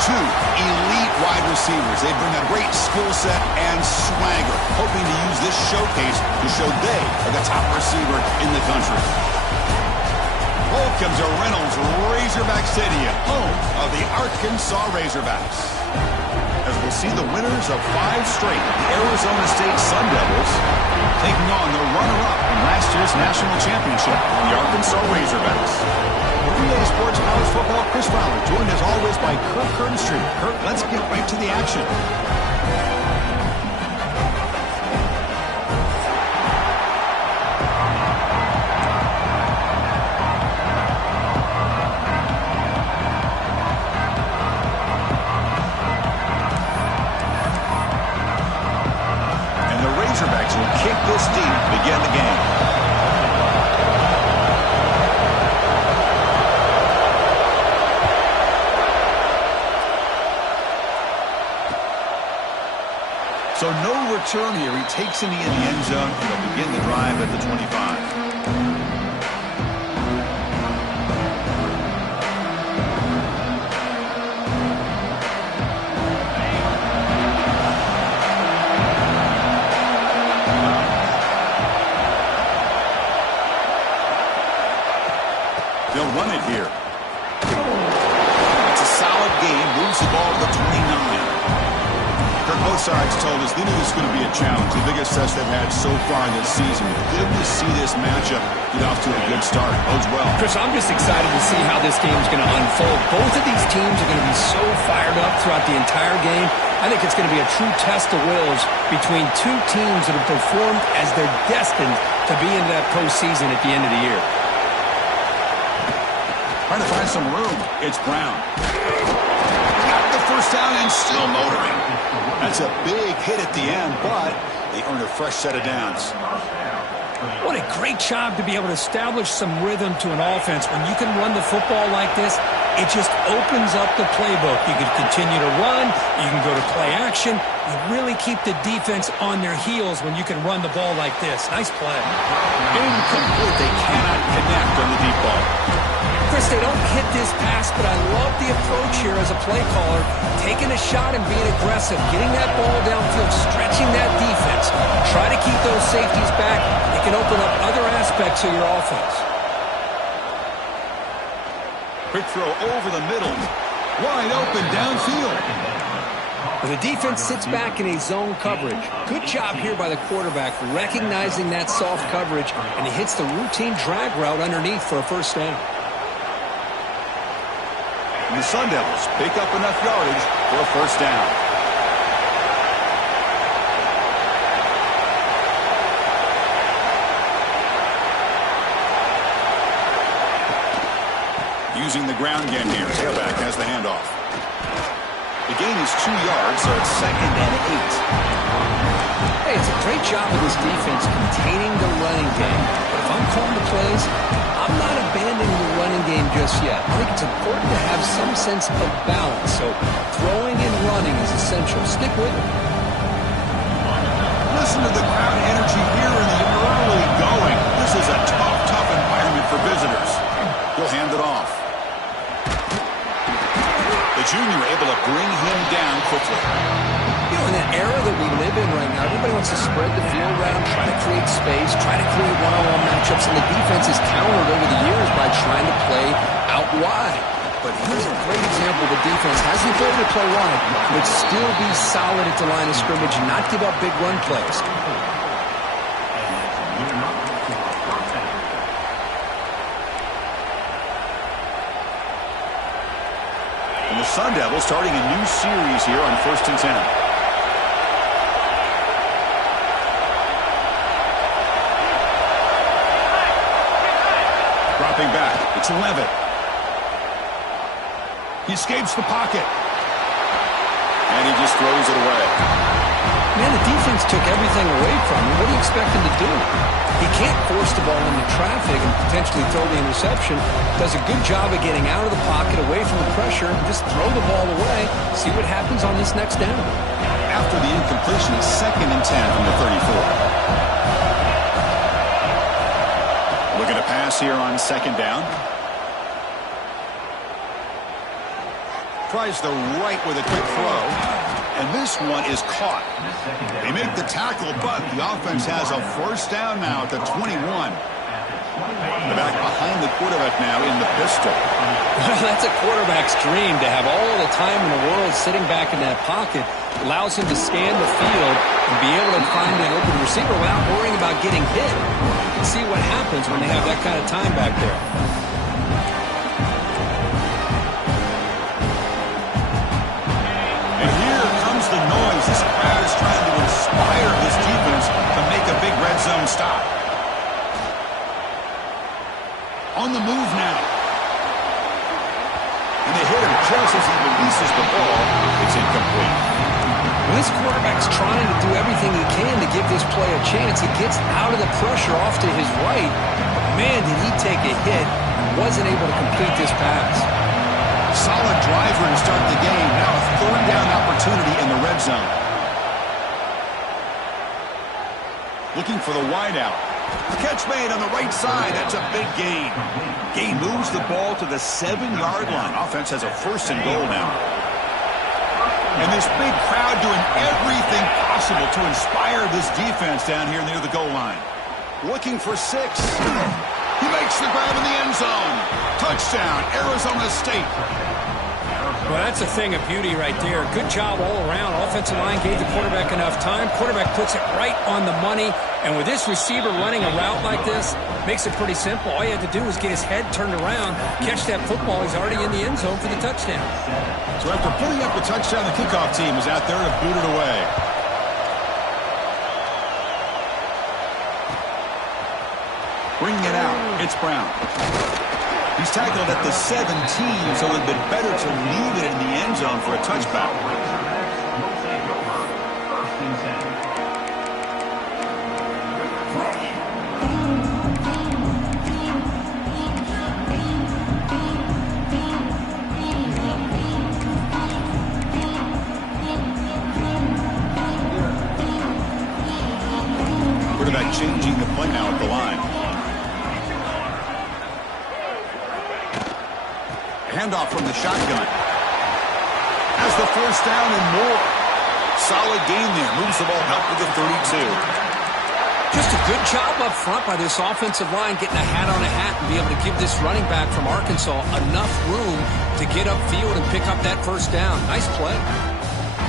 two elite wide receivers. They bring a great skill set and swagger, hoping to use this showcase to show they are the top receiver in the country. Welcome to Reynolds Razorback Stadium, home of the Arkansas Razorbacks. As we'll see the winners of 5 straight, the Arizona State Sun Devils, taking on the runner-up in last year's national championship, the Arkansas Razorbacks. EA Sports College Football, Chris Fowler, joined as always by Kirk Kernstreet. Kirk, let's get right to the action. Razorbacks will kick this deep to begin the game. So no return here. He takes it in the end zone. He'll begin the drive at the 25. They'll run it here. It's a solid game. Moves the ball to the 29. Kirk, both sides told us they knew this was going to be a challenge. The biggest test they've had so far this season. Good to see this matchup get off to a good start. Bodes well. Chris, I'm just excited to see how this game is going to unfold. Both of these teams are going to be so fired up throughout the entire game. I think it's going to be a true test of wills between two teams that have performed as they're destined to be into that postseason at the end of the year. Trying to find some room. It's Brown. Got the first down and still motoring. That's a big hit at the end, but they earn a fresh set of downs. What a great job to be able to establish some rhythm to an offense. When you can run the football like this, it just opens up the playbook. You can continue to run. You can go to play action. You really keep the defense on their heels when you can run the ball like this. Nice play. Incomplete. They cannot connect on the deep ball. Chris, they don't hit this pass, but I love the approach here as a play caller. Taking a shot and being aggressive, getting that ball downfield, stretching that defense. Try to keep those safeties back. It can open up other aspects of your offense. Quick throw over the middle. Wide open downfield. The defense sits back in a zone coverage. Good job here by the quarterback, recognizing that soft coverage, and he hits the routine drag route underneath for a first down. And the Sun Devils pick up enough yardage for a first down. Using the ground game here. Tailback has the handoff. The gain is 2 yards, so it's 2nd and 8. Hey, it's a great job of this defense containing the running game. But if I'm calling the plays, I'm not abandoning the running game just yet. I think it's important to have some sense of balance. So throwing and running is essential. Stick with it. Listen to the crowd energy here in the early going. This is a tough environment for visitors. He'll hand it off. The junior able to bring him down quickly. You know, in that era that we live in right now, everybody wants to spread the field around, try to create space, try to create one-on-one matchups, and the defense is countered over the years by trying to play out wide. But here's a great example. The defense has the ability to play wide, but still be solid at the line of scrimmage and not give up big run plays. And the Sun Devils starting a new series here on 1st and 10. Dropping back. It's Levitt. He escapes the pocket. And he just throws it away. Man, the defense took everything away from him. What do you expect him to do? He can't force the ball into traffic and potentially throw the interception. Does a good job of getting out of the pocket, away from the pressure, and just throw the ball away. See what happens on this next down. After the incompletion, it's 2nd and 10 from the 34. Looking to pass here on 2nd down. Tries the right with a quick throw. And this one is caught. They make the tackle, but the offense has a first down now at the 21. They're back behind the quarterback now in the pistol. Well, that's a quarterback's dream to have all the time in the world sitting back in that pocket. Allows him to scan the field and be able to find an open receiver without worrying about getting hit. You can see what happens when they have that kind of time back there. And here comes the noise. This crowd is trying to inspire this defense to make a big red zone stop. On the move now. And they hit him just as he releases the ball. It's incomplete. Well, this quarterback's trying to do everything he can to give this play a chance. He gets out of the pressure off to his right. But man, did he take a hit and wasn't able to complete this pass. Solid driver to start the game. Now a third down opportunity in the red zone. Looking for the wideout. Catch made on the right side. That's a big gain. Gain moves the ball to the 7-yard line. Offense has a first and goal now. And this big crowd doing everything possible to inspire this defense down here near the goal line. Looking for 6. He makes the grab in the end zone. Touchdown, Arizona State. Well, that's a thing of beauty right there. Good job all around. Offensive line gave the quarterback enough time. Quarterback puts it right on the money. And with this receiver running a route like this, makes it pretty simple. All you had to do was get his head turned around, catch that football. He's already in the end zone for the touchdown. So after putting up the touchdown, the kickoff team is out there to boot it away. Bringing it out, it's Brown. He's tackled at the 17, so it would have been better to leave it in the end zone for a touchback. Quarterback changing the play now at the line. Handoff from the shotgun. Has the first down and more. Solid gain there. Moves the ball out to the 32. Just a good job up front by this offensive line, getting a hat on a hat and be able to give this running back from Arkansas enough room to get upfield and pick up that first down. Nice play.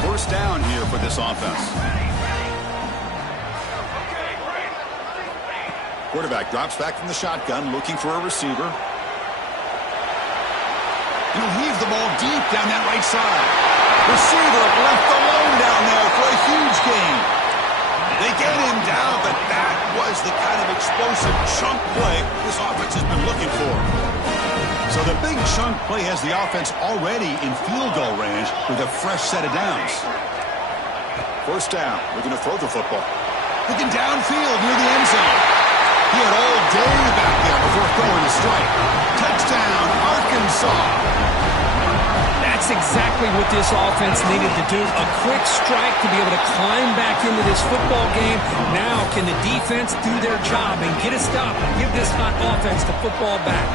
First down here for this offense. Quarterback drops back from the shotgun, looking for a receiver. He'll heave the ball deep down that right side. Receiver left alone down there for a huge gain. They get him down, but that was the kind of explosive chunk play this offense has been looking for. So the big chunk play has the offense already in field goal range with a fresh set of downs. First down. Looking to throw the football. Looking downfield near the end zone. He had all day back there before throwing a strike. Touchdown, Arkansas. That's exactly what this offense needed to do. A quick strike to be able to climb back into this football game. Now can the defense do their job and get a stop and give this hot offense the football back?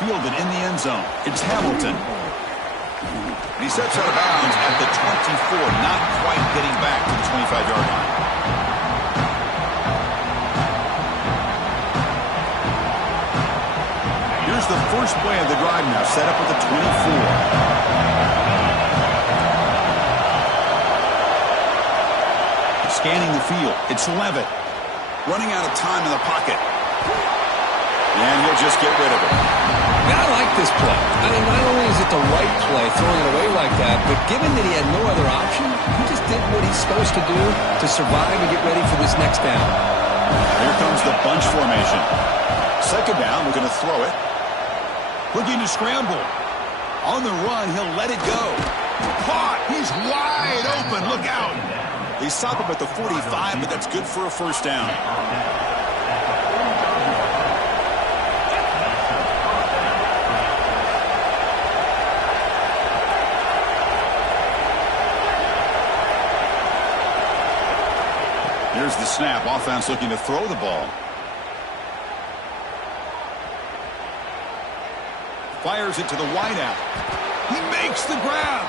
Fielded in the end zone. It's Hamilton. He steps out of bounds at the 24, not quite getting back to the 25-yard line. Here's the first play of the drive now, set up at the 24. Scanning the field, it's Levitt. Running out of time in the pocket. And he'll just get rid of it. Man, I like this play. I mean, not only is it the right play, throwing it away like that, but given that he had no other option, he just did what he's supposed to do to survive and get ready for this next down. Here comes the bunch formation. Second down, we're going to throw it. Looking to scramble. On the run, he'll let it go. Caught. He's wide open. Look out. They stop him at the 45, but that's good for a first down. Here's the snap. Offense looking to throw the ball. Fires it to the wideout. He makes the grab.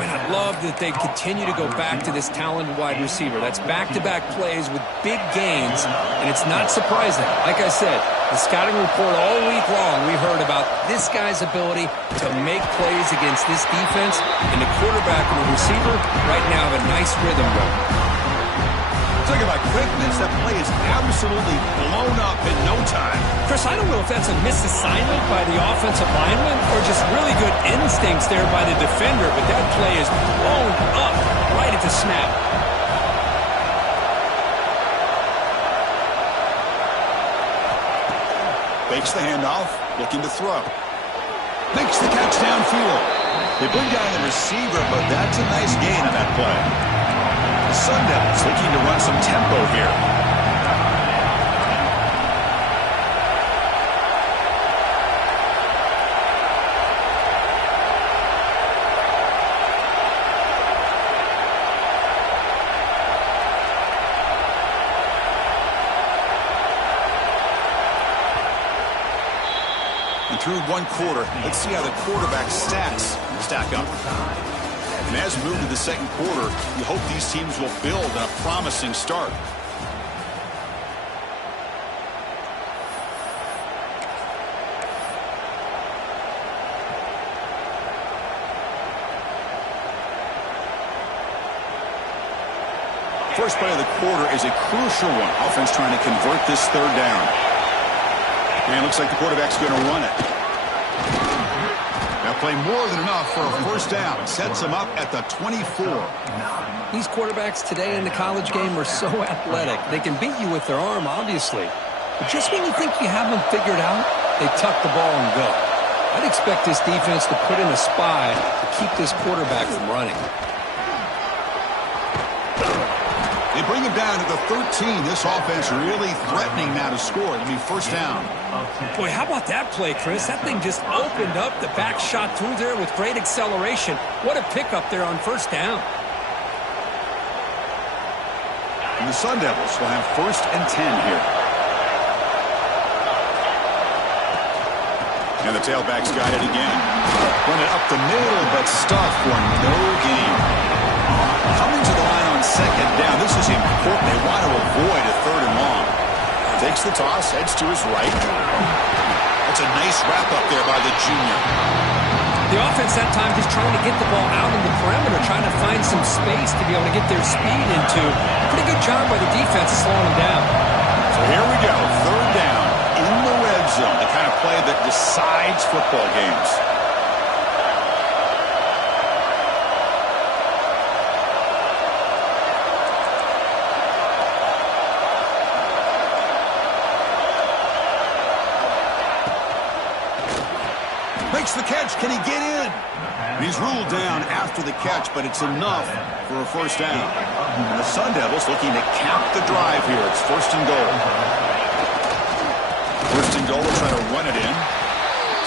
Man, I love that they continue to go back to this talented wide receiver. That's back-to-back plays with big gains, and it's not surprising. Like I said, the scouting report all week long, we heard about this guy's ability to make plays against this defense, and the quarterback and the receiver right now have a nice rhythm going. Talk about quickness. That play is absolutely blown up in no time. Chris, I don't know if that's a misassignment by the offensive lineman or just really good instincts there by the defender, but that play is blown up right at the snap. Fakes the handoff, looking to throw. Makes the catch downfield. They bring down the receiver, but that's a nice gain on that play. The Sun Devils looking to run some tempo here. And through one quarter, let's see how the quarterback stats stack up. And as we move to the second quarter, you hope these teams will build on a promising start. First play of the quarter is a crucial one. Offense trying to convert this third down. And it looks like the quarterback's going to run it. Play more than enough for a first down. Sets him up at the 24. These quarterbacks today in the college game are so athletic. They can beat you with their arm, obviously. But just when you think you have them figured out, they tuck the ball and go. I'd expect this defense to put in a spy to keep this quarterback from running. They bring him down to the 13. This offense really threatening now to score. It'll be first down. Boy, how about that play, Chris? That thing just opened up. The back shot through there with great acceleration. What a pickup there on first down. And the Sun Devils will have first and 10 here. And the tailback's got it again. Run it up the middle, but stuffed for no gain. Coming to the line on second down. This is important. They want to avoid a third and long. Takes the toss, heads to his right. That's a nice wrap-up there by the junior. The offense that time just trying to get the ball out in the perimeter, trying to find some space to be able to get their speed into. Pretty good job by the defense slowing them down. So here we go, third down in the red zone, the kind of play that decides football games. Makes the catch. Can he get in? He's ruled down after the catch, but it's enough for a first down. And the Sun Devils looking to cap the drive here. It's first and goal. First and goal, they'll try to run it in.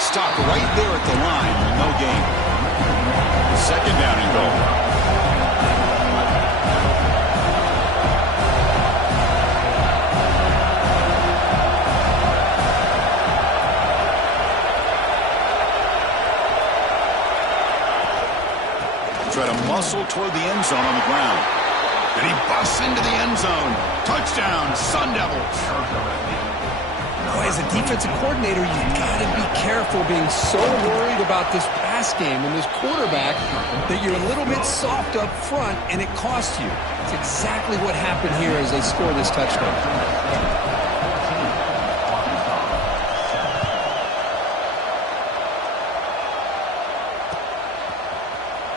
Stop right there at the line. No gain. Second down and goal. Try to muscle toward the end zone on the ground. And he busts into the end zone. Touchdown, Sun Devils. Boy, as a defensive coordinator, you've got to be careful being so worried about this pass game and this quarterback that you're a little bit soft up front and it costs you. It's exactly what happened here as they score this touchdown.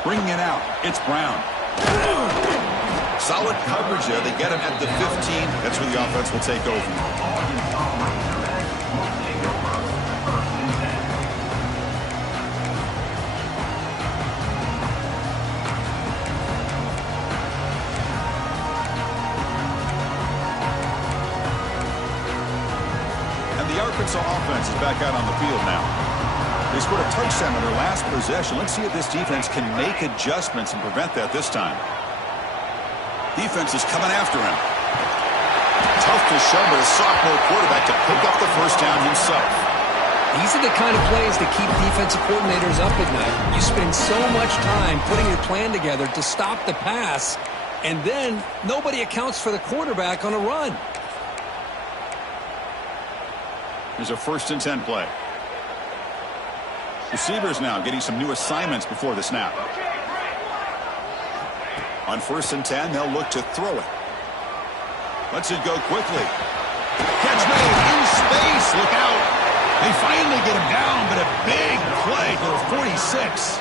Bringing it out, it's Brown. Solid coverage there. They get him at the 15. That's where the offense will take over. And the Arkansas offense is back out on the field now. They scored a touchdown on their last possession. Let's see if this defense can make adjustments and prevent that this time. Defense is coming after him. Tough to show, but a sophomore quarterback to pick up the first down himself. These are the kind of plays that keep defensive coordinators up at night. You spend so much time putting your plan together to stop the pass, and then nobody accounts for the quarterback on a run. Here's a 1st and 10 play. Receivers now getting some new assignments before the snap. On 1st and 10, they'll look to throw it. Lets it go quickly. Catch made in space. Look out. They finally get him down, but a big play for the 46.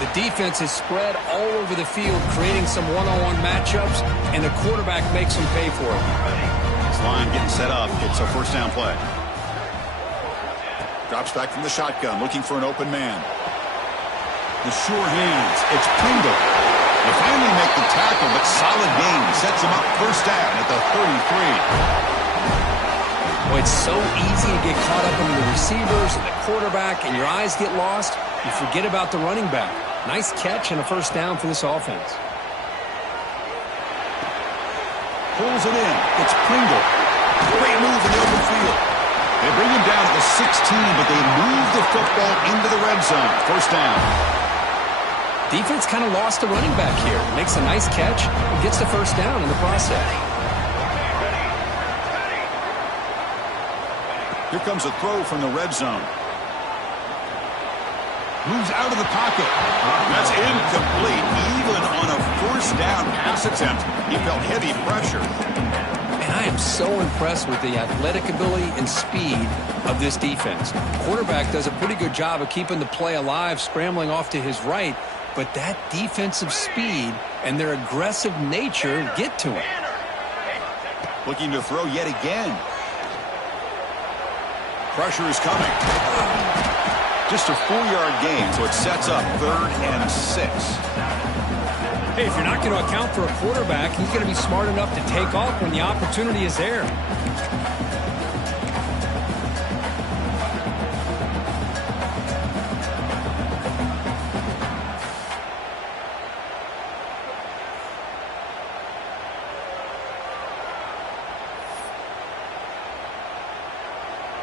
The defense is spread all over the field, creating some one-on-one matchups, and the quarterback makes them pay for it. This line getting set up. It's a 1st down play. Drops back from the shotgun, looking for an open man. The sure hands. It's Pringle. They finally make the tackle, but solid gain. Sets him up 1st down at the 33. Well, it's so easy to get caught up in the receivers and the quarterback, and your eyes get lost. You forget about the running back. Nice catch and a 1st down for this offense. Pulls it in. It's Pringle. Great move in the open field. They bring him down at the 16, but they move the football into the red zone. 1st down. Defense kind of lost the running back here. Makes a nice catch and gets the 1st down in the process. Here comes a throw from the red zone. Moves out of the pocket. That's incomplete. Even on a 1st down pass attempt, he felt heavy pressure. And I am so impressed with the athletic ability and speed of this defense. Quarterback does a pretty good job of keeping the play alive, scrambling off to his right, but that defensive speed and their aggressive nature get to him. Looking to throw yet again. Pressure is coming. Just a 4-yard gain, so it sets up 3rd and 6. Hey, if you're not going to account for a quarterback, he's going to be smart enough to take off when the opportunity is there.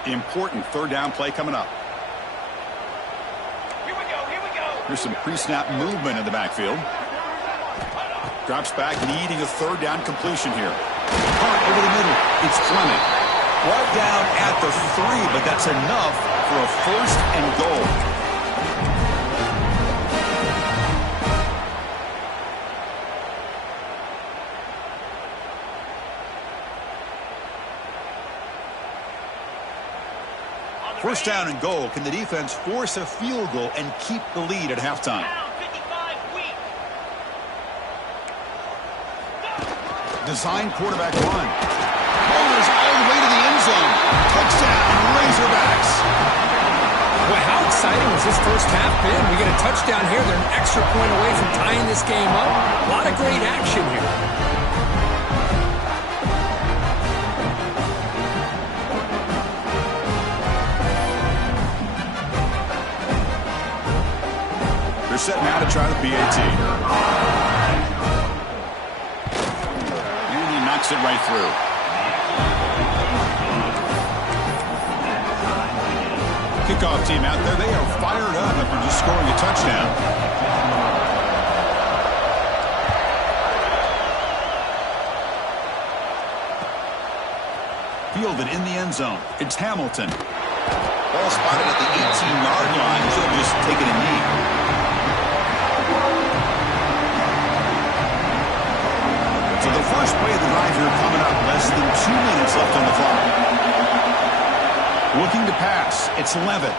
Important 3rd down play coming up. Here we go. Here's some pre-snap movement in the backfield. Drops back, needing a 3rd down completion here. Caught over the middle. It's Fleming. Brought down at the 3, but that's enough for a 1st and goal. First down and goal. Can the defense force a field goal and keep the lead at halftime? Design quarterback run. Motors all the way to the end zone. Touchdown, Razorbacks. Boy, how exciting has this first half been? We get a touchdown here. They're an extra point away from tying this game up. A lot of great action here. They're set now to try the PAT. And he knocks it right through. Kickoff team out there, they are fired up after just scoring a touchdown. Fielded in the end zone. It's Hamilton. Ball spotted at the 18-yard line. He'll just take it a knee. So the first play of the drive here coming up. Less than 2 minutes left on the clock. Looking to pass. It's Levitt.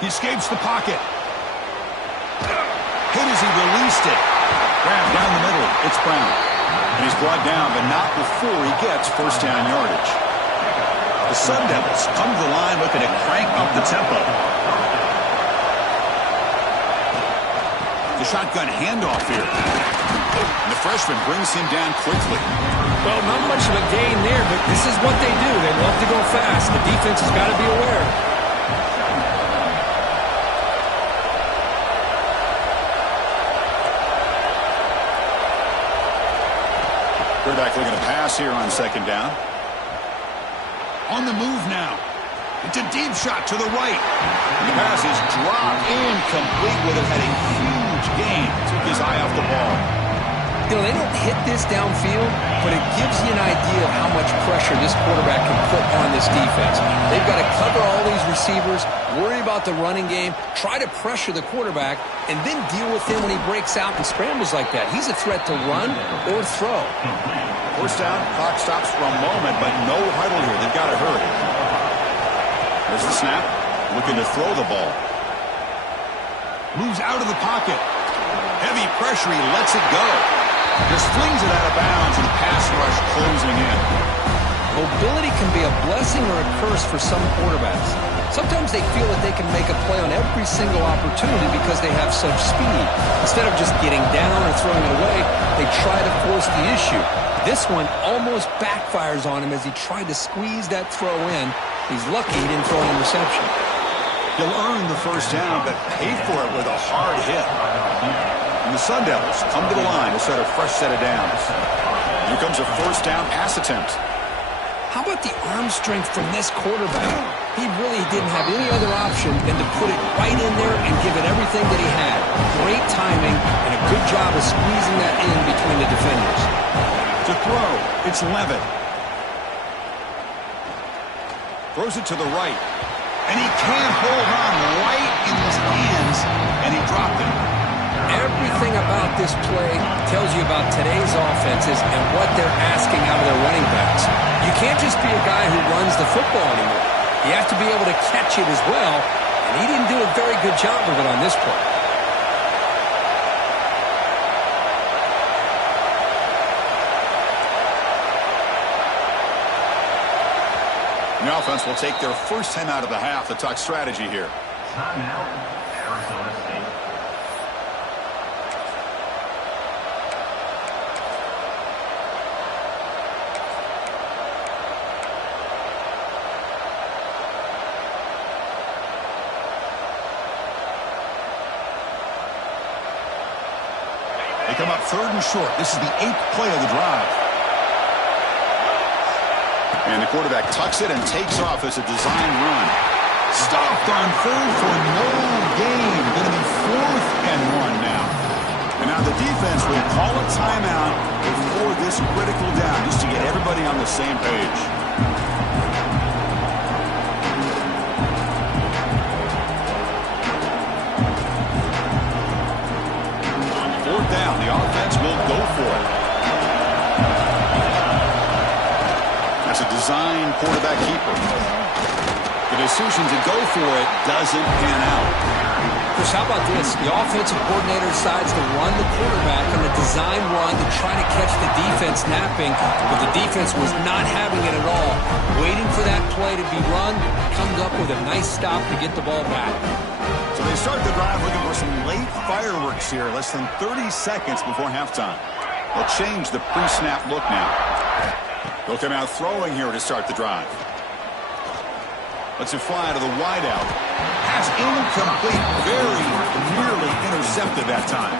He escapes the pocket. Hit as he released it. Grabbed down the middle. It's Brown. And he's brought down, but not before he gets 1st down yardage. The Sun Devils come to the line looking to crank up the tempo. The shotgun handoff here. And the freshman brings him down quickly. Well, not much of a gain there, but this is what they do. They love to go fast. The defense has got to be aware. Quarterback looking to pass here on second down. On the move now. It's a deep shot to the right. The pass is dropped incomplete with it, had a huge gain. Took his eye off the ball. You know, they don't hit this downfield, but it gives you an idea of how much pressure this quarterback can put on this defense. They've got to cover all these receivers, worry about the running game, try to pressure the quarterback, and then deal with him when he breaks out and scrambles like that. He's a threat to run or throw. First down, clock stops for a moment, but no huddle here. They've got to hurry. There's the snap, looking to throw the ball. Moves out of the pocket. Heavy pressure, he lets it go. Just flings it out of bounds and pass rush closing in. Mobility can be a blessing or a curse for some quarterbacks. Sometimes they feel that they can make a play on every single opportunity because they have such speed. Instead of just getting down or throwing it away, they try to force the issue. This one almost backfires on him as he tried to squeeze that throw in. He's lucky he didn't throw an interception. He'll earn the first down, but pay for it with a hard hit. And the Sun Devils come to the line to start a fresh set of downs. Here comes a first down pass attempt. How about the arm strength from this quarterback? He really didn't have any other option than to put it right in there and give it everything that he had. Great timing and a good job of squeezing that in between the defenders. To throw, it's Levitt. Throws it to the right. And he can't hold on right in his hands, and he dropped it. Everything about this play tells you about today's offenses and what they're asking out of their running backs. You can't just be a guy who runs the football anymore. You have to be able to catch it as well, and he didn't do a very good job of it on this play. The offense will take their first time out of the half to talk strategy here. Timeout, Arizona State. They come up third and short. This is the 8th play of the drive. And the quarterback tucks it and takes off as a design run. Stopped on third for no gain. Going to be 4th and 1 now. And now the defense will call a timeout before this critical down just to get everybody on the same page. Fourth down, the offense will go for it. That's a design quarterback keeper. The decision to go for it doesn't pan out. Chris, how about this? The offensive coordinator decides to run the quarterback on a design run to try to catch the defense napping, but the defense was not having it at all. Waiting for that play to be run, comes up with a nice stop to get the ball back. So they start the drive looking for some late fireworks here, less than 30 seconds before halftime. They'll change the pre-snap look now. They'll come out throwing here to start the drive. Lets it fly to the wideout. Pass incomplete, very nearly intercepted that time.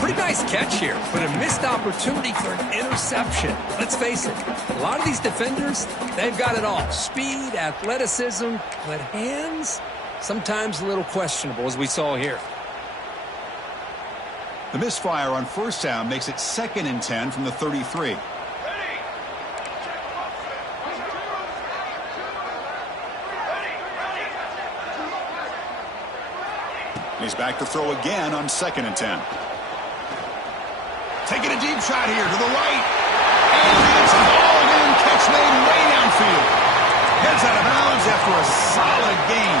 Pretty nice catch here, but a missed opportunity for an interception. Let's face it, a lot of these defenders, they've got it all. Speed, athleticism, but hands, sometimes a little questionable, as we saw here. The misfire on first down makes it 2nd and 10 from the 33. He's back to throw again on 2nd and 10. Taking a deep shot here to the right. And it's a ball again. Catch made way downfield. Heads out of bounds after a solid gain.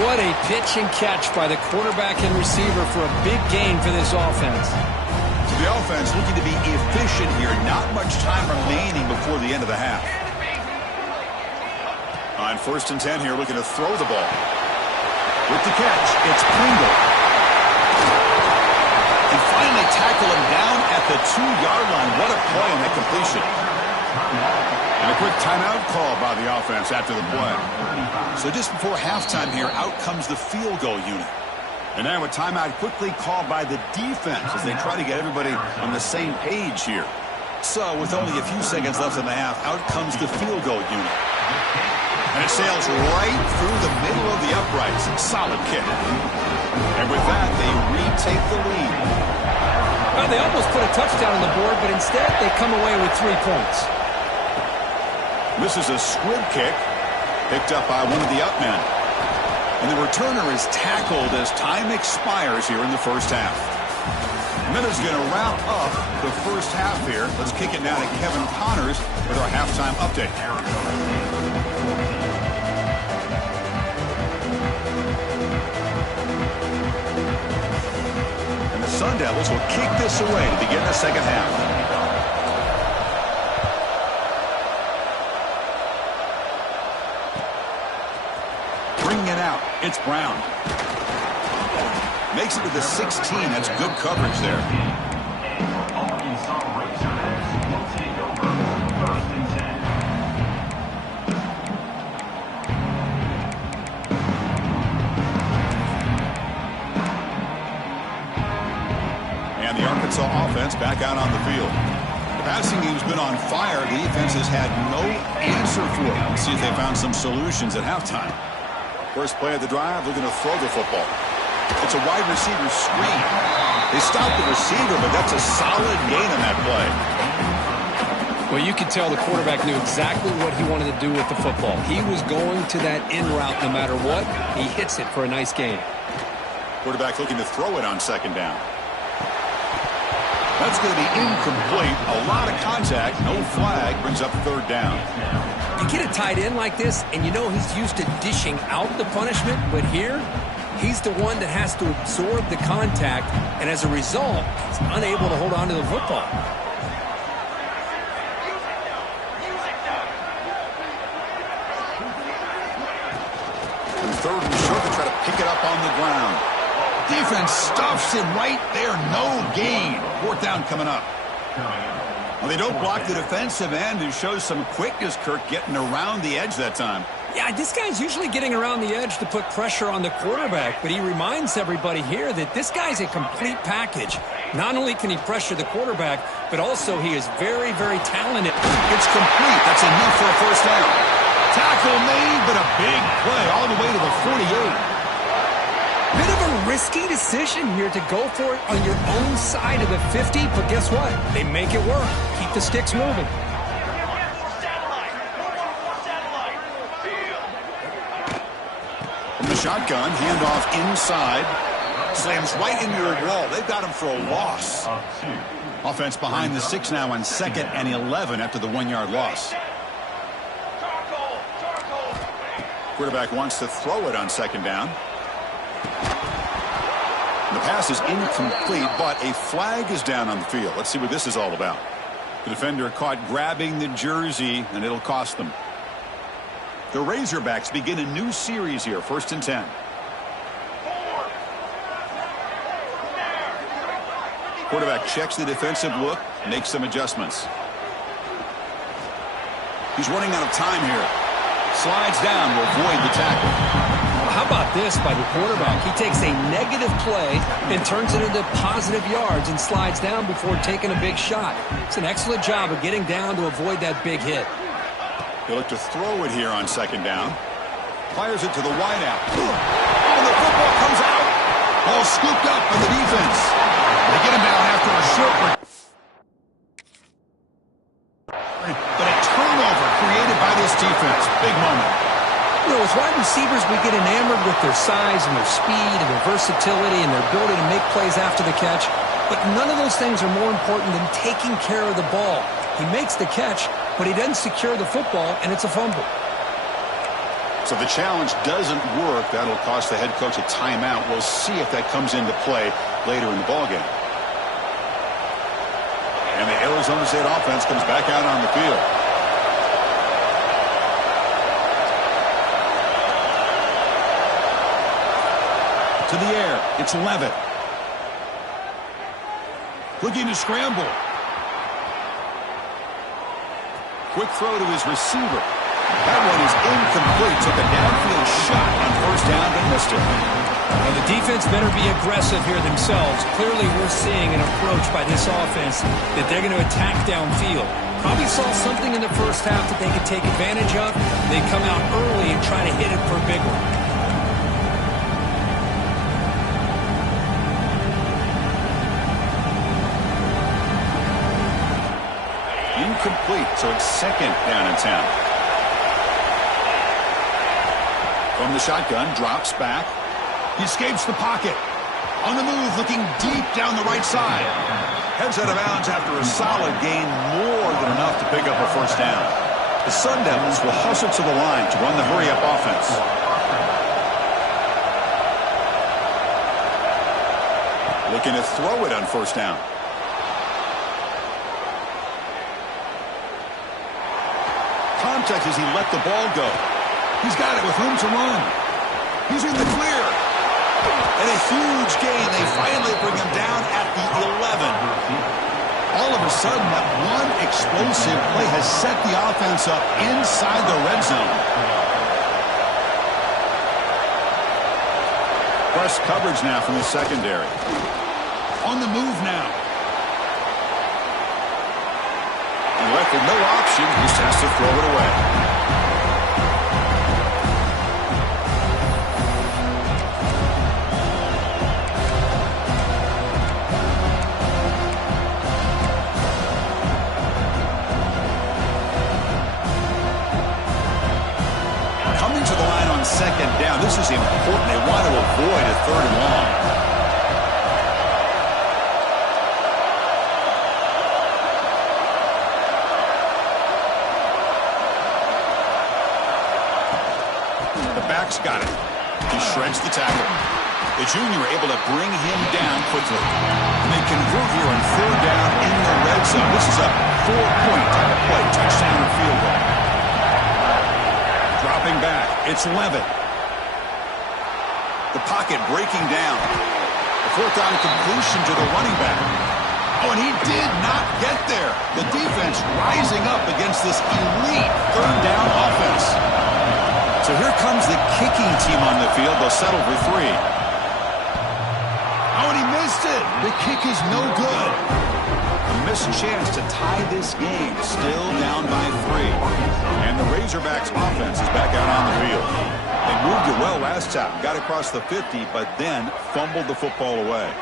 What a pitch and catch by the quarterback and receiver for a big gain for this offense. So the offense looking to be efficient here. Not much time remaining before the end of the half. On 1st and 10 here, looking to throw the ball. With the catch, it's Pringle. And finally tackle him down at the 2-yard line. What a play on that completion. And a quick timeout call by the offense after the play. So just before halftime here, out comes the field goal unit. And now a timeout quickly called by the defense as they try to get everybody on the same page here. So with only a few seconds left in the half, out comes the field goal unit. And it sails right through the middle of the uprights. Solid kick. And with that, they retake the lead. Well, they almost put a touchdown on the board, but instead they come away with 3 points. This is a squib kick picked up by one of the up men. And the returner is tackled as time expires here in the first half. And that is going to wrap up the first half here. Let's kick it now to Kevin Connors with our halftime update. And the Sun Devils will kick this away to begin the second half. Bringing it out, it's Brown. Makes it to the 16. That's good coverage there. Ncaa Razorbacks will take over 1st and 10. And the Arkansas offense back out on the field. The passing game's been on fire. The defense has had no answer for it. Let's see if they found some solutions at halftime. First play of the drive, looking to throw the football. It's a wide receiver screen. They stopped the receiver, but that's a solid gain on that play. Well, you could tell the quarterback knew exactly what he wanted to do with the football. He was going to that in route no matter what. He hits it for a nice gain. Quarterback looking to throw it on second down. That's going to be incomplete. A lot of contact. No flag. Brings up third down. You get a tight end like this, and you know he's used to dishing out the punishment, but here, he's the one that has to absorb the contact, and as a result, he's unable to hold on to the football. And third and short to try to pick it up on the ground. Defense stuffs him right there. No gain. Fourth down coming up. Well, they don't block the defensive end, who shows some quickness, Kirk, getting around the edge that time. Yeah, this guy's usually getting around the edge to put pressure on the quarterback, but he reminds everybody here that this guy's a complete package. Not only can he pressure the quarterback, but also he is very, very talented. It's complete. That's enough for a first down. Tackle made, but a big play all the way to the 48. Bit of a risky decision here to go for it on your own side of the 50, but guess what? They make it work. Keep the sticks moving. From the shotgun, handoff inside. Slams right into a wall. They've got him for a loss. Offense behind the 6 now on 2nd and 11 after the 1-yard loss. Quarterback wants to throw it on second down. The pass is incomplete, but a flag is down on the field. Let's see what this is all about. The defender caught grabbing the jersey, and it'll cost them. The Razorbacks begin a new series here, 1st and 10. Quarterback checks the defensive look, makes some adjustments. He's running out of time here. Slides down to avoid the tackle. How about this by the quarterback? He takes a negative play and turns it into positive yards and slides down before taking a big shot. It's an excellent job of getting down to avoid that big hit. He'll look to throw it here on second down. Fires it to the wideout. And the football comes out. Ball scooped up by the defense. They get him down after a short one. But a turnover created by this defense. Big moment. You know, as wide receivers, we get enamored with their size and their speed and their versatility and their ability to make plays after the catch. But none of those things are more important than taking care of the ball. He makes the catch, but he doesn't secure the football, and it's a fumble. So the challenge doesn't work. That'll cost the head coach a timeout. We'll see if that comes into play later in the ballgame. And the Arizona State offense comes back out on the field. To the air, it's Levitt. Looking to scramble. Quick throw to his receiver. That one is incomplete. Took a downfield shot on first down, but missed it. Well, the defense better be aggressive here themselves. Clearly, we're seeing an approach by this offense that they're going to attack downfield. Probably saw something in the first half that they could take advantage of. They come out early and try to hit it for a big one. Incomplete, so it's second down and 10. From the shotgun, drops back. He escapes the pocket. On the move, looking deep down the right side. Heads out of bounds after a solid gain, more than enough to pick up a first down. The Sun Devils will hustle to the line to run the hurry-up offense. Looking to throw it on first down. Contact as he let the ball go. He's got it with room to run. He's in the clear. And a huge gain. They finally bring him down at the 11. All of a sudden, that one explosive play has set the offense up inside the red zone. Press coverage now from the secondary. On the move now. And left with no option, he just has to throw it away. Coming to the line on second down, this is important. They want to avoid a third and long. Got it. He shreds the tackle. The junior able to bring him down quickly. And they convert here on third down in the red zone. This is a 4-point type of play. Touchdown or field goal. Dropping back. It's Levitt. The pocket breaking down. The fourth down completion to the running back. Oh, and he did not get there. The defense rising up against this elite third down offense. So here comes the kicking team on the field. They'll settle for 3. Oh, and he missed it. The kick is no good. A missed chance to tie this game. Still down by 3. And the Razorbacks offense is back out on the field. They moved it well last time. Got across the 50, but then fumbled the football away.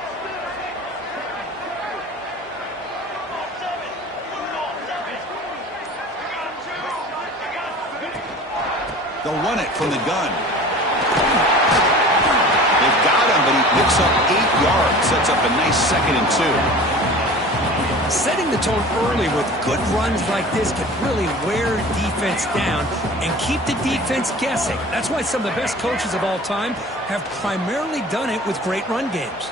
They'll run it from the gun. They've got him, but he picks up 8 yards. Sets up a nice 2nd and 2. Setting the tone early with good runs like this can really wear defense down and keep the defense guessing. That's why some of the best coaches of all time have primarily done it with great run games.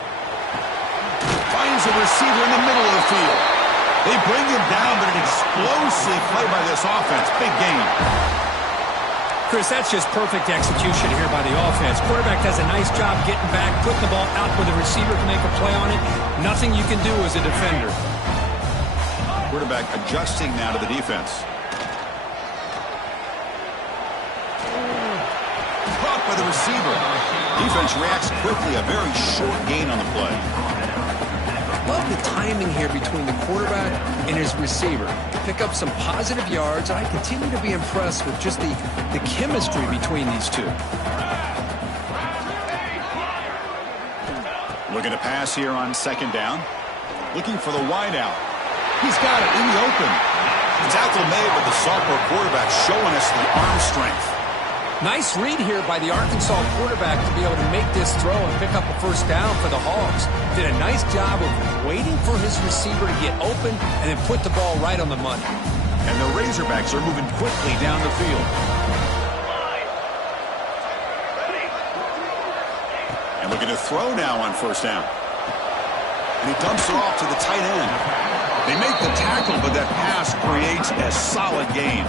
Finds a receiver in the middle of the field. They bring him down, but an explosive play by this offense. Big game. Chris, that's just perfect execution here by the offense. Quarterback does a nice job getting back, putting the ball out where the receiver can make a play on it. Nothing you can do as a defender. Quarterback adjusting now to the defense. Caught by the receiver. Defense reacts quickly. A very short gain on the play. Love the timing here between the quarterback and his receiver. Pick up some positive yards, and I continue to be impressed with just the chemistry between these two. Looking to pass here on second down. Looking for the wide out. He's got it in the open. The tackle made, but the sophomore quarterback showing us the arm strength. Nice read here by the Arkansas quarterback to be able to make this throw and pick up a first down for the Hogs. Did a nice job of waiting for his receiver to get open and then put the ball right on the money. And the Razorbacks are moving quickly down the field. And looking to throw now on first down. And he dumps it off to the tight end. They make the tackle, but that pass creates a solid gain.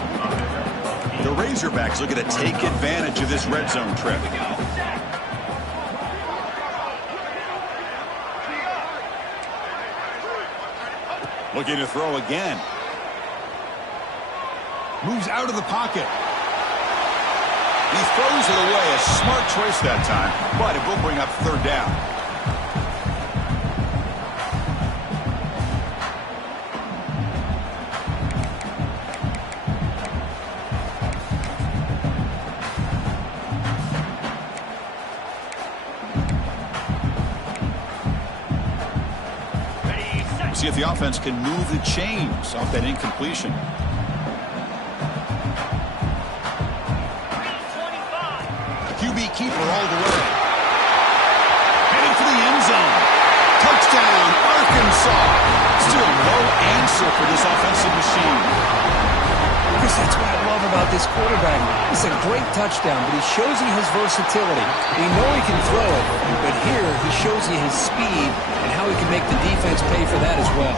The Razorbacks looking to take advantage of this red zone trip. Looking to throw again. Moves out of the pocket. He throws it away. A smart choice that time, but it will bring up third down. See if the offense can move the chains off that incompletion. QB keeper all the way. Heading for the end zone. Touchdown, Arkansas. Still no answer for this offensive machine. Chris, that's what I love about this quarterback. It's a great touchdown, but he shows you his versatility. We know he can throw it, but here he shows you his speed and how he can make the defense pay for that as well.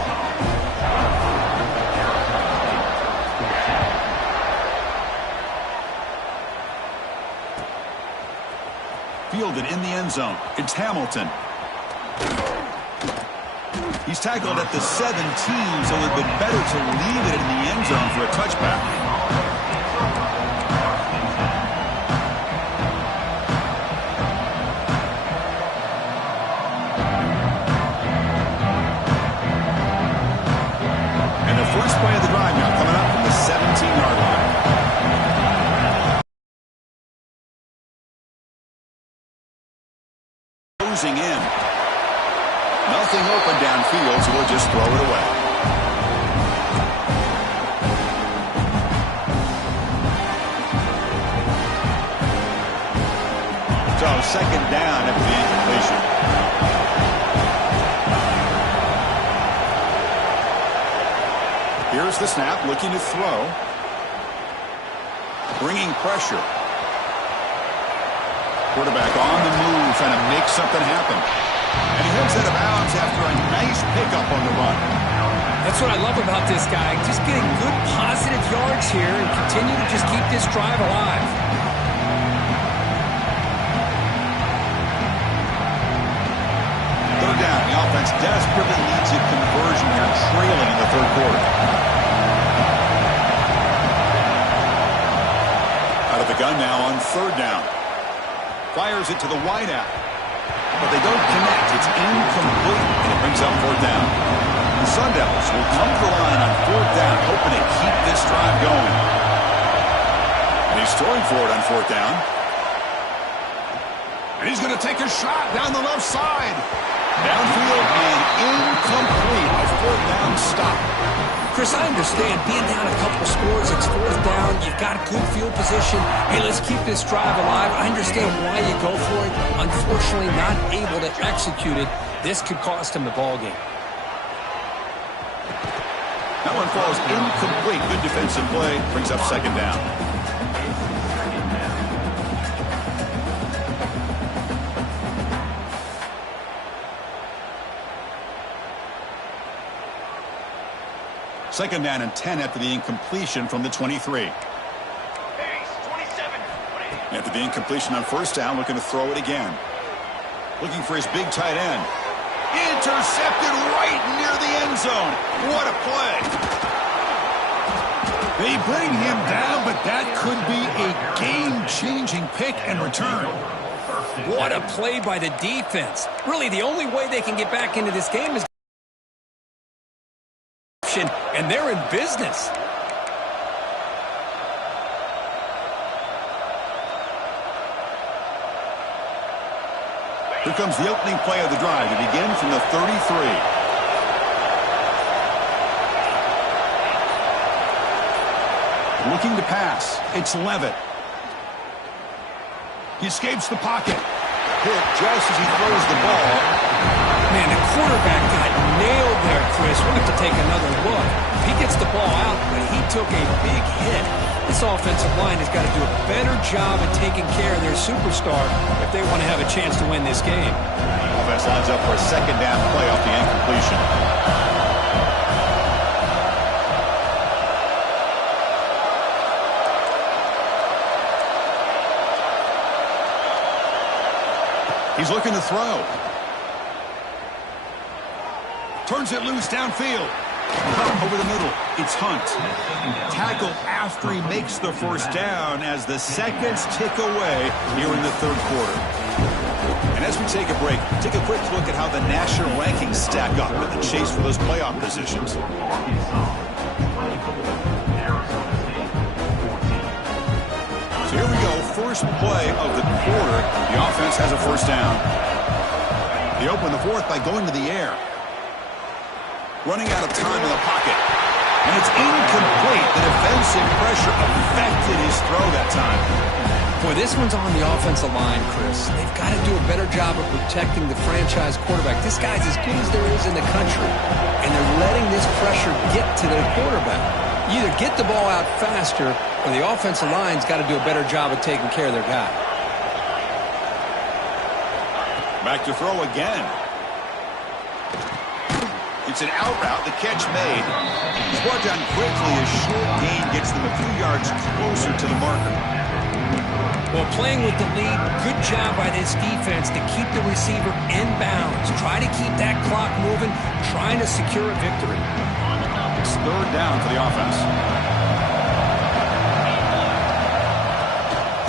Fielded in the end zone. It's Hamilton. He's tackled at the 17, so it would have been better to leave it in the end zone for a touchback. And the first play of the drive now coming up from the 17-yard line. Closing in. Nothing open downfield, so we'll just throw it away. So second down after the incompletion. Here's the snap, looking to throw. Bringing pressure. Quarterback on the move, trying to make something happen. And he heads out of bounds after a nice pickup on the run. That's what I love about this guy. Just getting good positive yards here and continue to just keep this drive alive. Third down. The offense desperately needs a conversion here, trailing in the third quarter. Out of the gun now on third down. Fires it to the wideout. But they don't connect. It's incomplete, and it brings up fourth down. The Sun Devils will come to the line on fourth down, hoping to keep this drive going. And he's throwing for it on fourth down. And he's going to take a shot down the left side. Downfield and incomplete. A fourth down stop. Chris, I understand being down a couple scores, it's fourth down, you've got good field position. Hey, let's keep this drive alive. I understand why you go for it. Unfortunately, not able to execute it. This could cost him the ball game. That one falls incomplete. Good defensive play. Brings up second down. Second down and 10 after the incompletion from the 23. After the incompletion on first down, looking to throw it again. Looking for his big tight end. Intercepted right near the end zone. What a play. They bring him down, but that could be a game-changing pick and return. What a play by the defense. Really, the only way they can get back into this game is and they're in business. Here comes the opening play of the drive to begin from the 33. Looking to pass. It's Levitt. He escapes the pocket. Hit just as he throws the ball. Man, the quarterback got nailed there, Chris. We're going to take another look. He gets the ball out, but he took a big hit. This offensive line has got to do a better job at taking care of their superstar if they want to have a chance to win this game. Offense lines up for a second down play off the incompletion. He's looking to throw. Turns it loose downfield. Over the middle, it's Hunt. Tackle after he makes the first down as the seconds tick away here in the third quarter. And as we take a break, take a quick look at how the national rankings stack up in the chase for those playoff positions. So here we go, first play of the quarter. The offense has a first down. They open the fourth by going to the air. Running out of time in the pocket. And it's incomplete. The defensive pressure affected his throw that time. Boy, this one's on the offensive line, Chris. They've got to do a better job of protecting the franchise quarterback. This guy's as good as there is in the country. And they're letting this pressure get to their quarterback. You either get the ball out faster, or the offensive line's got to do a better job of taking care of their guy. Back to throw again. It's an out route, the catch made. He's brought down quickly. A short gain gets them a few yards closer to the marker. Well, playing with the lead, good job by this defense to keep the receiver in bounds. Try to keep that clock moving, trying to secure a victory. It's third down for the offense.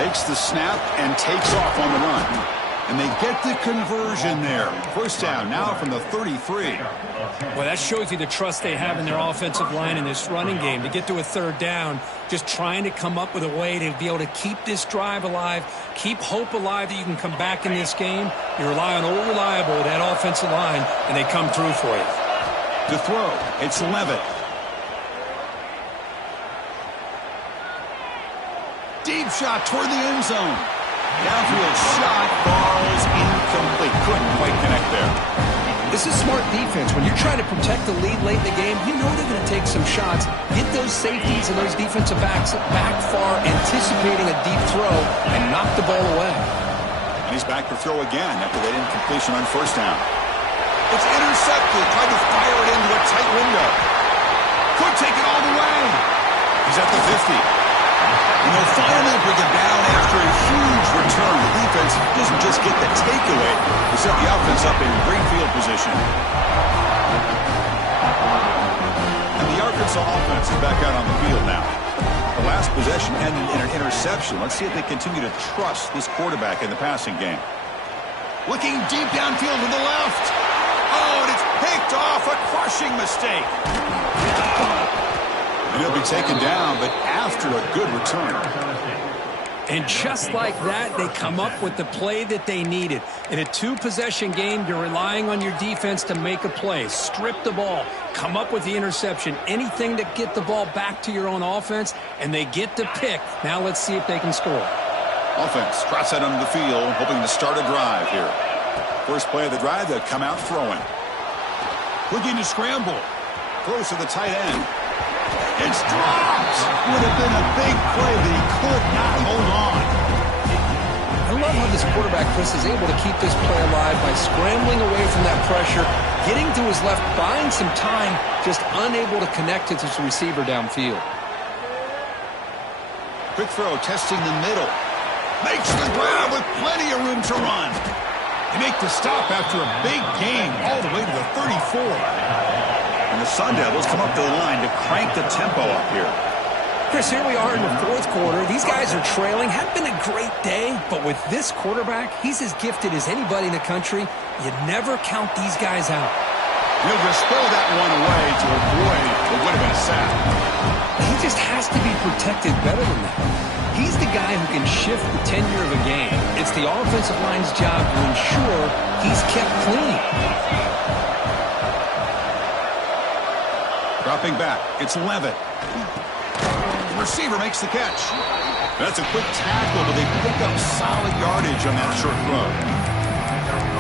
Takes the snap and takes off on the run. And they get the conversion there. First down now from the 33. Well, that shows you the trust they have in their offensive line in this running game. To get to a third down, just trying to come up with a way to be able to keep this drive alive, keep hope alive that you can come back in this game. You rely on old reliable, that offensive line, and they come through for you. To throw, it's Levitt. Deep shot toward the end zone. Downfield shot, falls incomplete. Couldn't quite connect there. This is smart defense. When you're trying to protect the lead late in the game, you know they're going to take some shots, get those safeties and those defensive backs back far, anticipating a deep throw, and knock the ball away. And he's back to throw again after that incompletion on first down. It's intercepted. Tried to fire it into a tight window. Could take it all the way. He's at the 50. And they'll finally bring him down after a huge return. The defense doesn't just get the takeaway. They set the offense up in great field position. And the Arkansas offense is back out on the field now. The last possession ended in an interception. Let's see if they continue to trust this quarterback in the passing game. Looking deep downfield to the left. Oh, and it's picked off. A crushing mistake. And he'll be taken down, but after a good return. And just like that, they come up with the play that they needed. In a two-possession game, you're relying on your defense to make a play. Strip the ball. Come up with the interception. Anything to get the ball back to your own offense, and they get the pick. Now let's see if they can score. Offense trots out onto the field, hoping to start a drive here. First play of the drive, they'll come out throwing. Looking to scramble. Throws to the tight end. It's dropped. Would have been a big play, but he could not hold on. I love how this quarterback, Chris, is able to keep this play alive by scrambling away from that pressure, getting to his left, buying some time, just unable to connect to his receiver downfield. Quick throw, testing the middle. Makes the grab with plenty of room to run. They make the stop after a big gain all the way to the 34. And the Sun Devils come up to the line to crank the tempo up here. Chris, here we are in the fourth quarter. These guys are trailing. Had been a great day, but with this quarterback, he's as gifted as anybody in the country. You never count these guys out. He'll just throw that one away to avoid what would have been a sack. He just has to be protected better than that. He's the guy who can shift the tenure of a game. It's the offensive line's job to ensure he's kept clean. Dropping back, it's Levitt. The receiver makes the catch. That's a quick tackle, but they pick up solid yardage on that short throw.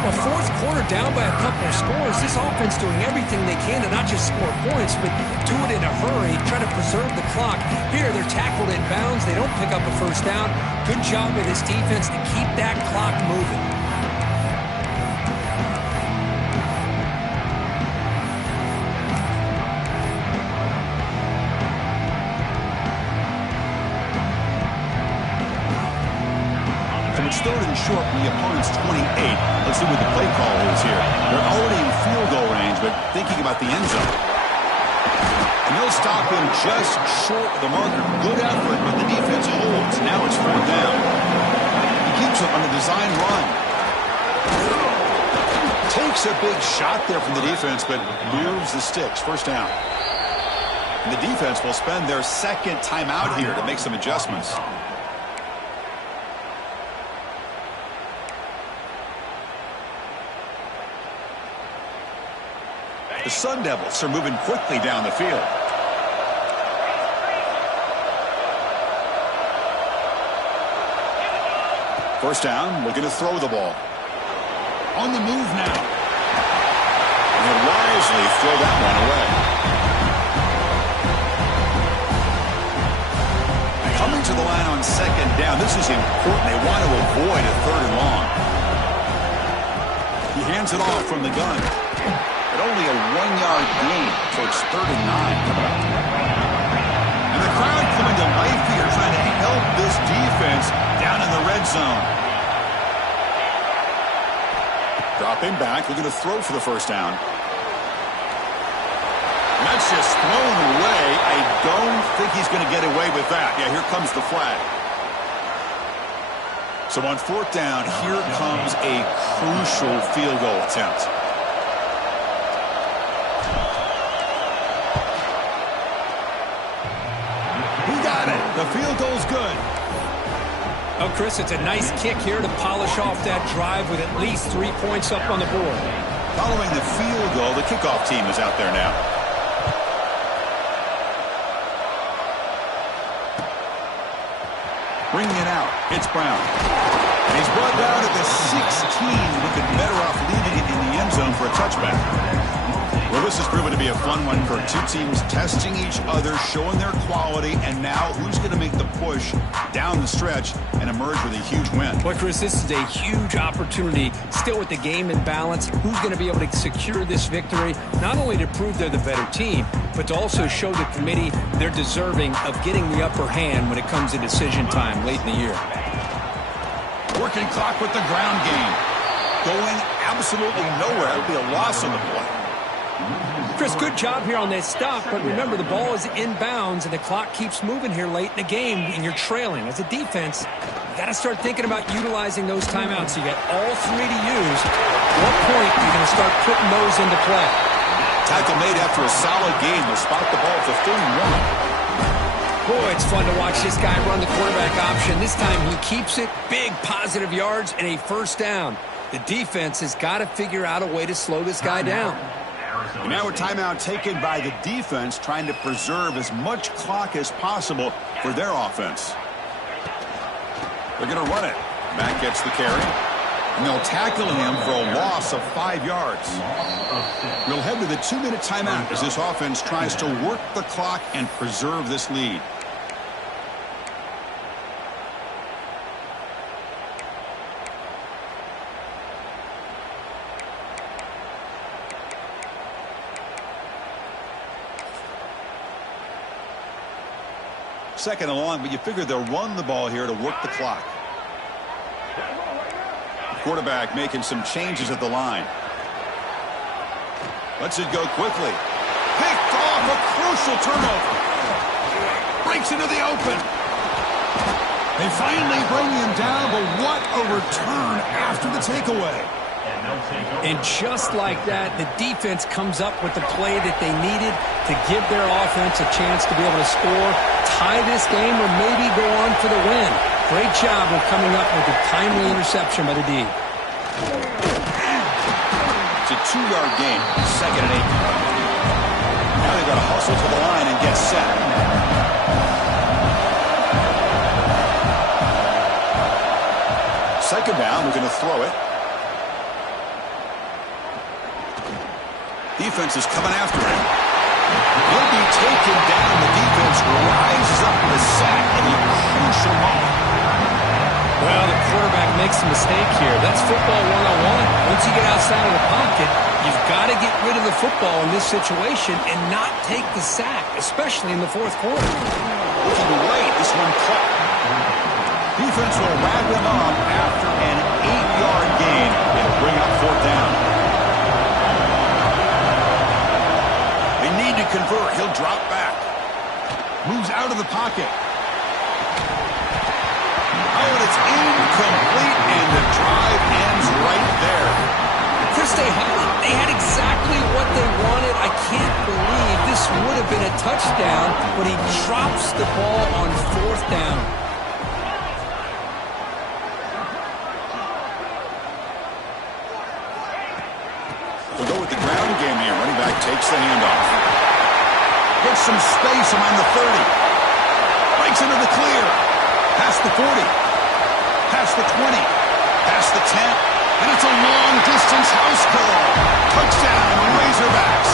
Well, fourth quarter down by a couple of scores. This offense doing everything they can to not just score points, but do it in a hurry, try to preserve the clock. Here, they're tackled in bounds. They don't pick up a first down. Good job by this defense to keep that clock moving. It's third and short from the opponent's 28. Let's see what the play call is here. They're already in field goal range, but thinking about the end zone. And they'll stop him just short of the marker. Good effort, but the defense holds. Now it's 4th down. He keeps it on the design run. Takes a big shot there from the defense, but moves the sticks. 1st down. And the defense will spend their 2nd timeout here to make some adjustments. The Sun Devils are moving quickly down the field. First down, looking to throw the ball. On the move now. And he'll wisely throw that one away. Coming to the line on 2nd down. This is important. They want to avoid a 3rd and long. He hands it off from the gun. But only a 1-yard gain, so it's 3rd and 9 coming up. And the crowd coming to life here, trying to help this defense down in the red zone. Dropping back, looking to throw for the 1st down. And that's just thrown away. I don't think he's going to get away with that. Yeah, here comes the flag. So on 4th down, here comes a crucial field goal attempt. He got it. The field goal's good. Oh, Chris, it's a nice kick here to polish off that drive with at least 3 points up on the board. Following the field goal, the kickoff team is out there now. Bringing it out, it's Brown. And he's brought down at the 16, looking better off leaving it in the end zone for a touchback. Well, this has proven to be a fun one for 2 teams testing each other, showing their quality, and now who's going to make the push down the stretch and emerge with a huge win. Well, Chris, this is a huge opportunity, still with the game in balance. Who's going to be able to secure this victory, not only to prove they're the better team, but to also show the committee they're deserving of getting the upper hand when it comes to decision time late in the year. Working clock with the ground game. Going absolutely nowhere. It'll be a loss on the play. Chris, good job here on this stop, but remember the ball is inbounds and the clock keeps moving here late in the game and you're trailing. As a defense, you got to start thinking about utilizing those timeouts. You got all 3 to use. At what point are you going to start putting those into play? Tackle made after a solid game. They'll spot the ball for 31. Boy, it's fun to watch this guy run the quarterback option. This time he keeps it, big positive yards, and a 1st down. The defense has got to figure out a way to slow this guy down. And now a timeout taken by the defense, trying to preserve as much clock as possible for their offense. They're going to run it. Matt gets the carry. And they'll tackle him for a loss of 5 yards. We'll head to the 2-minute timeout as this offense tries to work the clock and preserve this lead. Second and long, but you figure they'll run the ball here to work the clock. Quarterback making some changes at the line. Lets it go quickly. Picked off, a crucial turnover. Breaks into the open. They finally bring him down, but what a return after the takeaway. And just like that, the defense comes up with the play that they needed to give their offense a chance to be able to score, tie this game, or maybe go on for the win. Great job of coming up with a timely interception by the D. It's a 2-yard gain, 2nd and 8. Now they've got to hustle to the line and get set. Second down, we're going to throw it. Defense is coming after him. He'll be taken down. The defense rises up with a sack at a crucial moment. Well, the quarterback makes a mistake here. That's football 101. Once you get outside of the pocket, you've got to get rid of the football in this situation and not take the sack, especially in the 4th quarter. Looking late, this one caught. Defense will wrap him up after an 8-yard gain. It'll bring up 4th down. They need to convert. He'll drop back. Moves out of the pocket. Oh, and it's incomplete, and the drive ends right there. Chris, they had exactly what they wanted. I can't believe this would have been a touchdown, but he drops the ball on 4th down. We'll go with the ground game here. Running back takes the handoff. Gets some space around the 30. Breaks into the clear. Past the 40. Past the 20. Past the 10. And it's a long-distance house call. Touchdown, Razorbacks.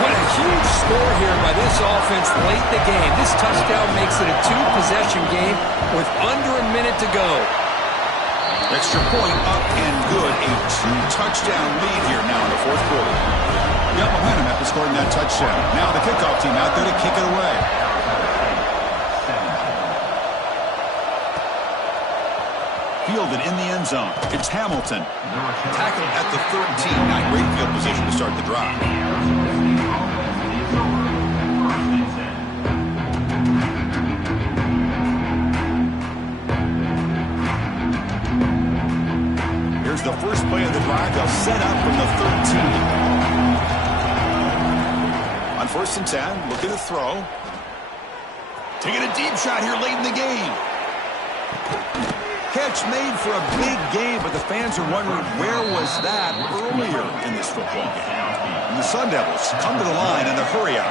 What a huge score here by this offense late in the game. This touchdown makes it a 2-possession game with under a minute to go. Extra point up and good. A 2-touchdown lead here now in the 4th quarter. Got momentum after scoring that touchdown. Now the kickoff team out there to kick it away. Fielded in the end zone. It's Hamilton. Tackled at the 13. Not great field position to start the drive. Here's the first play of the drive. They'll set up from the 13. On 1st and 10, looking to throw. Taking a deep shot here late in the game. Catch made for a big game, but the fans are wondering where was that earlier in this football game. And the Sun Devils come to the line in the hurry up.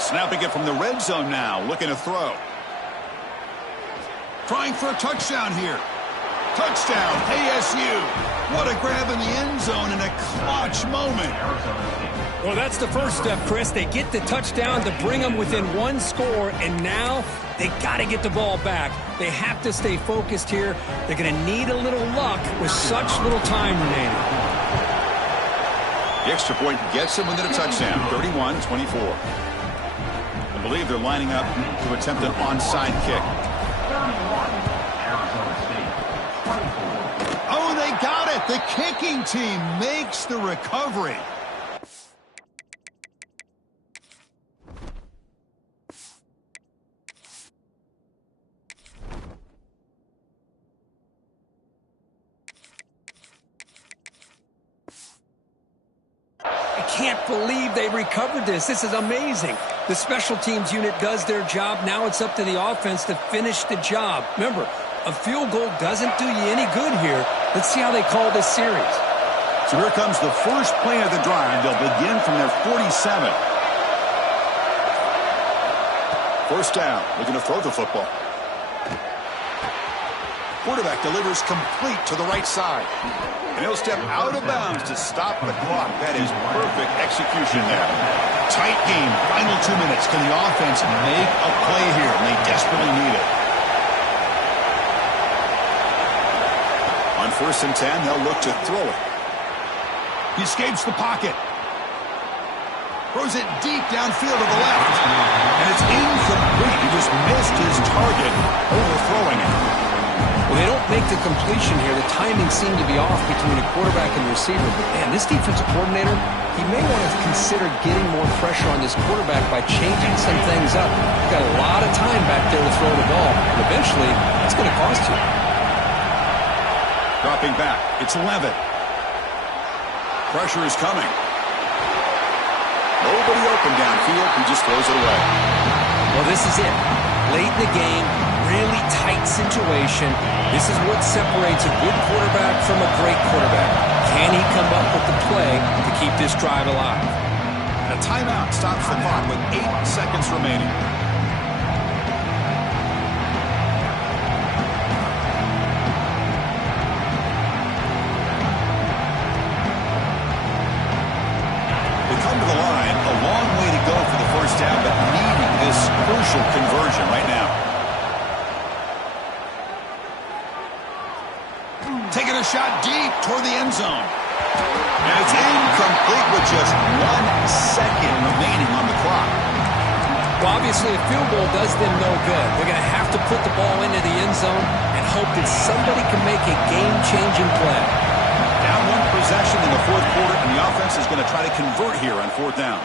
Snapping it from the red zone now, looking to throw. Trying for a touchdown here. Touchdown, ASU. What a grab in the end zone in a clutch moment. Well, that's the first step, Chris. They get the touchdown to bring them within 1 score, and now they got to get the ball back. They have to stay focused here. They're going to need a little luck with such little time remaining. The extra point gets them within a touchdown, 31-24. I believe they're lining up to attempt an onside kick. Oh, they got it. The kicking team makes the recovery. I can't believe they recovered this. This is amazing. The special teams unit does their job. Now it's up to the offense to finish the job. Remember, a field goal doesn't do you any good here. Let's see how they call this series. So here comes the first play of the drive. They'll begin from their 47. First down, looking to throw the football. Quarterback delivers complete to the right side. And he'll step out of bounds to stop the clock. That is perfect execution there. Tight game, final 2 minutes. Can the offense make a play here? And they desperately need it. On 1st and 10, they'll look to throw it. He escapes the pocket. Throws it deep downfield to the left. And it's incomplete. He just missed his target, overthrowing it. Well, they don't make the completion here. The timing seemed to be off between a quarterback and receiver. But, man, this defensive coordinator, he may want to consider getting more pressure on this quarterback by changing some things up. He's got a lot of time back there to throw the ball. And eventually, that's going to cost you. Dropping back. It's 11. Pressure is coming. Nobody open downfield. He just throws it away. Well, this is it. Late in the game, really tight situation. This is what separates a good quarterback from a great quarterback. Can he come up with the play to keep this drive alive? A timeout stops the clock with 8 seconds remaining. They come to the line. A long way to go for the first down, but needing this crucial conversion right now. Taking a shot deep toward the end zone. And it's incomplete with just 1 second remaining on the clock. Well, obviously, a field goal does them no good. They're going to have to put the ball into the end zone and hope that somebody can make a game-changing play. Down one possession in the fourth quarter, and the offense is going to try to convert here on fourth down.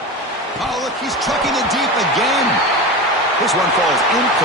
Oh, look, he's chucking it deep again. This one falls incomplete.